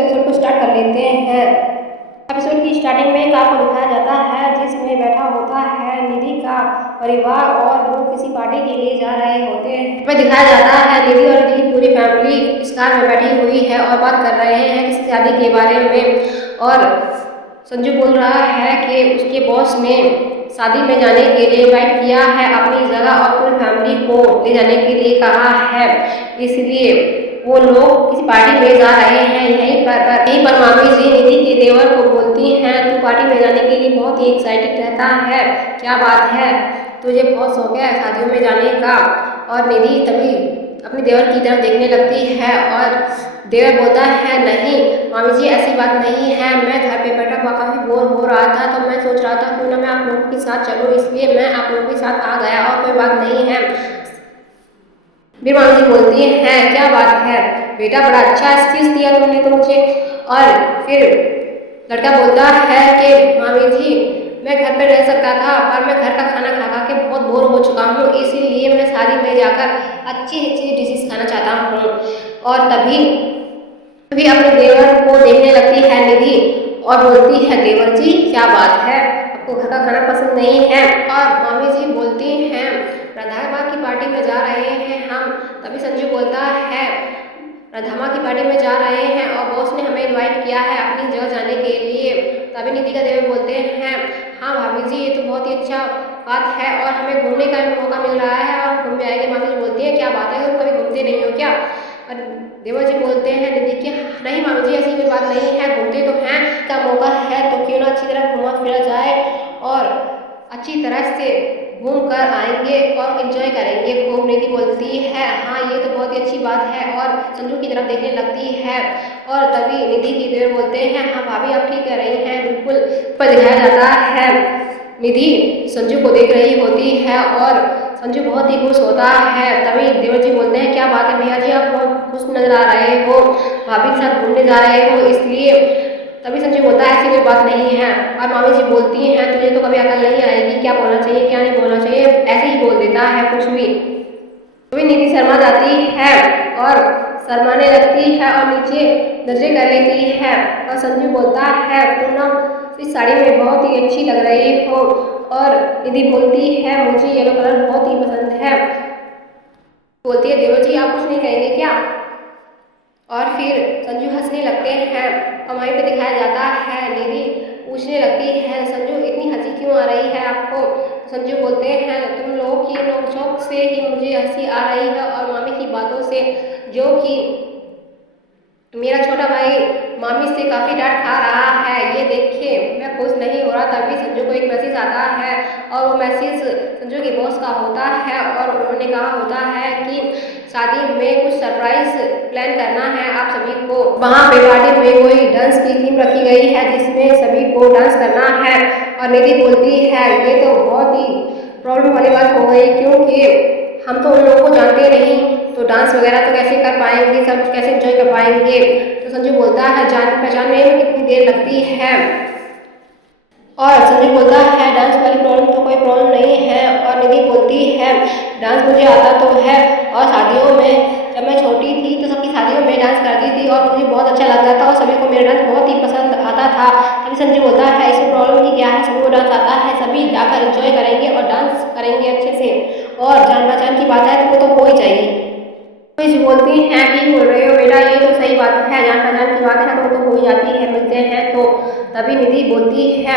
Episode को start कर लेते हैं। एपिसोड की स्टार्टिंग में कार को दिखाया जाता है जिसमें बैठा होता है निधि का परिवार और वो किसी पार्टी के लिए जा रहे होते हैं। इसमें दिखाया जाता है निधि और निधि की पूरी फैमिली इस कार में बैठी हुई है और बात कर रहे हैं किसी शादी के बारे में। और संजू बोल रहा है कि उसके बॉस ने शादी में जाने के लिए इनवाइट किया है अपनी जगह और पूरी फैमिली को ले जाने के लिए कहा है, इसलिए वो लोग किसी पार्टी में जा रहे हैं। यहीं पर मामी जी निधि के देवर को बोलती हैं तू पार्टी में जाने के लिए बहुत ही एक्साइटेड रहता है, क्या बात है, तुझे बहुत शौक है शादियों में जाने का। और निधि तभी अपने देवर की तरफ देखने लगती है और देवर बोलता है नहीं मामी जी ऐसी बात नहीं है, मैं घर पे बैठा हुआ काफ़ी बोर हो रहा था तो मैं सोच रहा था क्यों ना मैं आप लोगों के साथ चलूँ, इसलिए मैं आप लोगों के साथ आ गया और कोई बात नहीं है। फिर मामी जी बोलती हैं क्या बात है बेटा, बड़ा अच्छा एक्सक्यूज दिया तुमने तो मुझे। और फिर लड़का बोलता है कि मामी जी मैं घर पे रह सकता था पर मैं घर का खाना खा खा के बहुत बोर हो चुका हूँ, इसीलिए मैं शादी में जाकर अच्छी अच्छी डिशेस खाना चाहता हूँ। और तभी अपने देवर को देखने लगती है निधि और बोलती है देवर जी क्या बात है, आपको घर का खाना पसंद नहीं है। और मामी जी बोलती हैं राधा की पार्टी में जा रहे हैं हम। तभी संजू बोलता है राधा की पार्टी में जा रहे हैं और बॉस ने हमें इनवाइट किया है अपनी जगह जाने के लिए। तभी निधि का देवर बोलते हैं हाँ भाभी जी ये तो बहुत ही अच्छा बात है और हमें घूमने का भी मौका मिल रहा है और घूमने आएंगे। मामी जी बोलती है क्या बात है तुम कभी घूमते नहीं हो क्या। और देवर जी बोलते हैं निधि के नहीं मामी जी ऐसी कोई बात नहीं है, घूमते तो हैं का मौका है तो क्यों ना अच्छी तरह घूमा फिरा जाए और अच्छी तरह से घूम कर आएंगे और एंजॉय करेंगे। खूब निधि बोलती है हाँ ये तो बहुत ही अच्छी बात है और संजू की तरफ देखने लगती है। और तभी निधि की देवर बोलते हैं हाँ भाभी आप ठीक कह रही हैं बिल्कुल। पर दिखाया जाता है निधि संजू को देख रही होती है और संजू बहुत ही खुश होता है। तभी देवर जी बोलते हैं क्या बात है भैया जी आप बहुत खुश नजर आ रहे हो, भाभी के साथ घूमने जा रहे हो इसलिए। तभी संजय बोलता है ऐसी कोई बात नहीं है। और मामी जी बोलती हैं तुझे तो कभी अकल नहीं आएगी, क्या बोलना चाहिए क्या नहीं बोलना चाहिए, ऐसे ही बोल देता है कुछ भी। तभी निधि शर्मा जाती है और शर्माने लगती है और नीचे नजरें कर लेती है। और संजू बोलता है तुम ना इस साड़ी में बहुत ही अच्छी लग रही हो। और निधि बोलती है मुझे येलो कलर बहुत ही पसंद है। बोलती है देवर जी आप कुछ नहीं कहेंगे क्या। और फिर संजू हंसने लगते हैं और वहीं पे दिखाया जाता है निधि पूछने लगती है संजू इतनी हंसी क्यों आ रही है आपको। संजू बोलते हैं तुम लोगों की नोक-झोंक से ही मुझे हंसी आ रही है और मामी की बातों से, जो कि मेरा छोटा भाई मामी से काफ़ी डांट खा रहा है ये देखिए मैं खुश नहीं हो रहा। तभी संजू को एक मैसेज आता है और वो मैसेज संजू के बॉस का होता है और उन्होंने कहा होता है कि शादी में कुछ सरप्राइज प्लान करना है आप सभी को। वहाँ पे पार्टी में कोई डांस की थीम रखी गई है जिसमें सभी को डांस करना है। और निधि बोलती है ये तो बहुत ही प्रॉब्लम वाली बात हो गई क्योंकि हम तो उन लोगों को जानते नहीं तो डांस वगैरह तो कैसे कर पाएंगे, सब कुछ कैसे एंजॉय कर पाएंगे। तो संजू बोलता है जान पहचान में कितनी देर लगती है। और संजू बोलता है डांस वाली प्रॉब्लम तो कोई प्रॉब्लम नहीं है। और निधि बोलती है डांस मुझे आता तो है और शादियों में जब मैं छोटी थी तो सबकी शादियों में डांस करती थी और मुझे बहुत अच्छा लगता था और सभी को मेरा डांस बहुत ही पसंद आता था। तभी संजू बोलता है इसमें प्रॉब्लम ही क्या है, सभी को डांस आता है, सभी जाकर एंजॉय करेंगे और डांस करेंगे अच्छे से। और जान पहचान की बात है तो वो तो हो ही चाहिए। बोलती हैं ठीक बोल रहे हो बेटा ये तो सही बात है, जान पहचान की बात है तो वो तो हो ही जाती है, मिलते हैं तो। तभी निधि बोलती है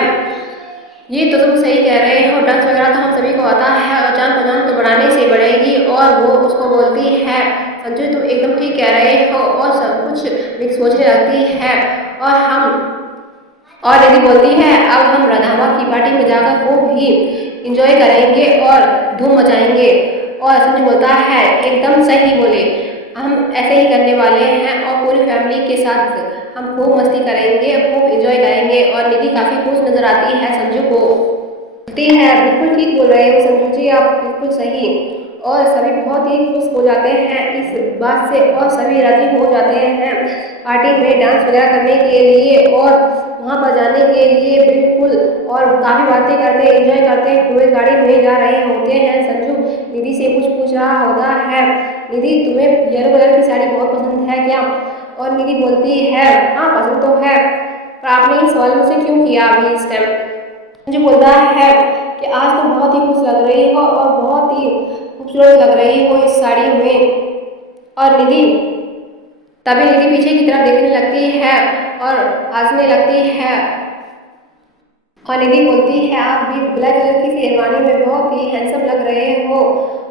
ये तो तुम सही कह रहे हो, डांस वगैरह तो हम सभी को आता है और जान पहचान तो बढ़ाने से बढ़ेगी। और वो उसको बोलती है संजू तुम एकदम ठीक कह रहे हो और सब कुछ मिक्स सोचने लगती है। और निधि बोलती है अब हम राधा की पार्टी में जाकर खूब ही इंजॉय करेंगे और धूम मचाएंगे। और संजू बोलता है एकदम सही बोले, हम ऐसे ही करने वाले हैं और पूरी फैमिली के साथ हम खूब मस्ती करेंगे, खूब एंजॉय करेंगे। और निधि काफ़ी खुश नजर आती है संजू को, बोलती है बिल्कुल ठीक बोल रहे हो संजू जी आप बिल्कुल सही। और सभी बहुत ही खुश हो जाते हैं इस बात से और सभी राजी हो जाते हैं पार्टी में डांस वगैरह करने के लिए और वहाँ पर जाने के लिए बिल्कुल। और काफ़ी बातें करते एंजॉय करते हुए गाड़ी में जा रहे होते हैं। संजू निधि से कुछ पूछ रहा होता है निधि तुम्हें येलो कलर की साड़ी बहुत पसंद है क्या। और निधि बोलती है हाँ पसंद तो है, पर आपने ये सवाल मुझसे क्यों किया अभी इस टाइम। मुझे बोलता है कि आज तो बहुत ही खुश लग रही हो और बहुत ही खूबसूरत लग रही हो इस साड़ी में। और निधि तभी निधि पीछे की तरफ देखने लगती है और हंसने लगती है। और निधि बोलती है आप भी ब्लैक कलर की शेरवानी में बहुत ही हैंडसम लग रहे हो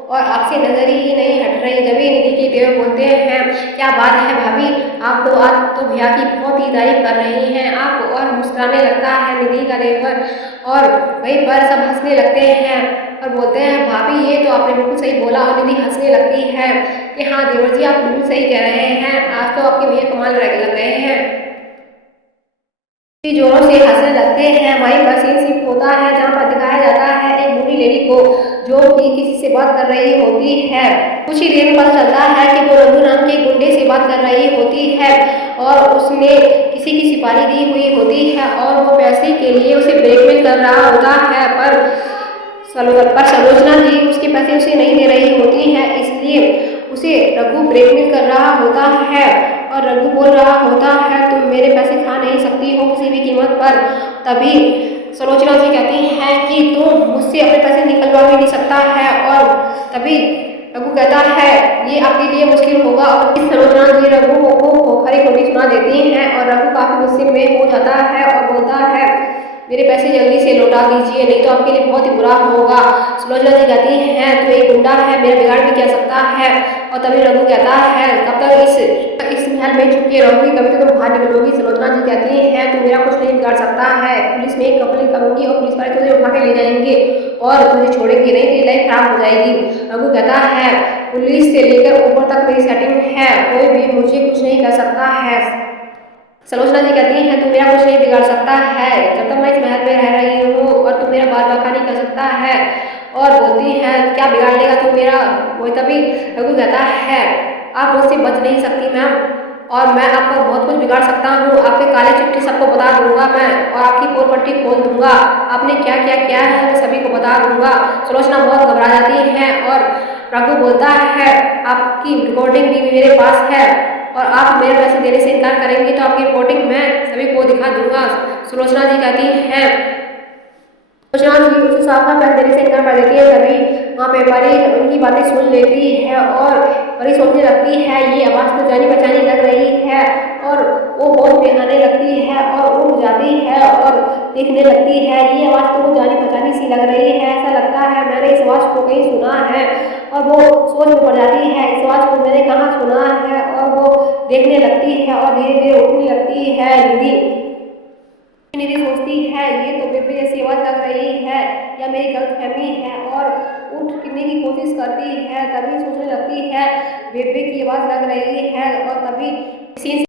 और आपसे नजर ही नहीं हट रही। जब निधि के देवर बोलते हैं क्या बात है भाभी, आप तो आज तो भैया की बहुत ही तारीफ कर रही हैं आप, और मुस्कुराने लगता है निधि का देवर। और वहीं पर सब हंसने लगते हैं और बोलते हैं भाभी ये तो आपने बिल्कुल सही बोला। और निधि हंसने लगती है कि हाँ देवर जी आप बिल्कुल सही कह रहे हैं, आज तो आपके भैया कमाल लग रहे हैं। जोरों से हंसने लगते हैं। वहीं पर सीन शिफ्ट होता है जहाँ पर दिखाया जाता है एक बूढ़ी लेडी को जो कि किसी से बात कर रही होती है। कुछ ही देर में पता चलता है कि वो रघु नाम के गुंडे से बात कर रही होती है और उसने किसी की सिपाही दी हुई होती है और वो पैसे के लिए उसे ब्लैकमेल कर रहा होता है। पर सलोचना जी उसके पैसे उसे नहीं दे रही होती है, इसलिए उसे रघु ब्लैकमेल कर रहा होता है। और रघु बोल रहा होता है तुम मेरे पैसे खा नहीं सकती हो किसी भी कीमत पर। तभी सलोचना जी कहती हैं कि तुम मुझसे अपने पैसे निकलवा भी नहीं सकता है। और तभी रघु कहता है ये आपके लिए मुश्किल होगा। और इस सलोचना जी रघु को खरी खोटी सुना देती हैं और रघु काफी गुस्से में हो जाता है और बोलता है मेरे पैसे जल्दी से लौटा दीजिए नहीं तो आपके लिए बहुत ही बुरा होगा। सुलोचना जी कहती हैं तू एक गुंडा है मेरा बिगाड़ भी क्या सकता है। और तभी रघु कहता है कब तक इस महल में छुप के रहोगी, कभी तो तुम बाहर निकलोगी। सुलोचना जी कहती हैं तू मेरा कुछ नहीं बिगाड़ सकता है, पुलिस में एक कंप्लेंट करूंगी और पुलिस वाले तुझे उठा के ले जाएंगे और तुझे छोड़ेंगे नहीं, तेरी लाइफ खराब हो जाएगी। रघु कहता है पुलिस से लेकर ऊपर तक मेरी सेटिंग है, कोई भी मुझे कुछ नहीं कर सकता है। सलोचना जी कहती हैं तू मेरा कुछ नहीं बिगाड़ सकता है, जब तक मैं इस महल में रह रही हूँ और तू मेरा बाल बाका नहीं कर सकता है। और बोलती है क्या बिगाड़ लेगा तू मेरा। वो तभी रघु कहता है आप मुझसे बच नहीं सकती मैम, और मैं आपको बहुत कुछ बिगाड़ सकता हूँ, आपके काले चिट्ठे सबको बता दूंगा मैं और आपकी प्रॉपर्टी खोल दूंगा, आपने क्या क्या किया है मैं सभी को बता दूंगा। सलोचना बहुत घबरा जाती है और रघु बोलता है आपकी रिकॉर्डिंग भी मेरे पास है और आप मेरे पैसे देने से इनकार करेंगे तो आपकी रिपोर्टिंग मैं सभी को दिखा दूंगा। सुलोचना जी कहती हैं सुलोचना जी उसे साफ साफ पैसे देने से इनकार कर देती है। तभी वहाँ पे परी उनकी बातें सुन लेती है और परी सोचने लगती है ये आवाज़ तो जानी पहचानी लग रही है और वो होश में आने लगती है और उठ जाती है और देखने लगती है ये आवाज़ तो वो जानी पहचानी सी लग रही है, ऐसा लगता है मैंने इस आवाज़ को कहीं सुना है। और वो सोच में पड़ जाती है इस आवाज़ को मैंने कहाँ सुना है और वो देखने लगती है और धीरे धीरे उठने लगती है। निधि निधि सोचती है ये तो बेबे जैसी आवाज़ लग रही है या मेरी गलतफहमी है और उठने की कोशिश करती है। तभी सोचने लगती है बेबे की आवाज़ लग रही है और तभी सीन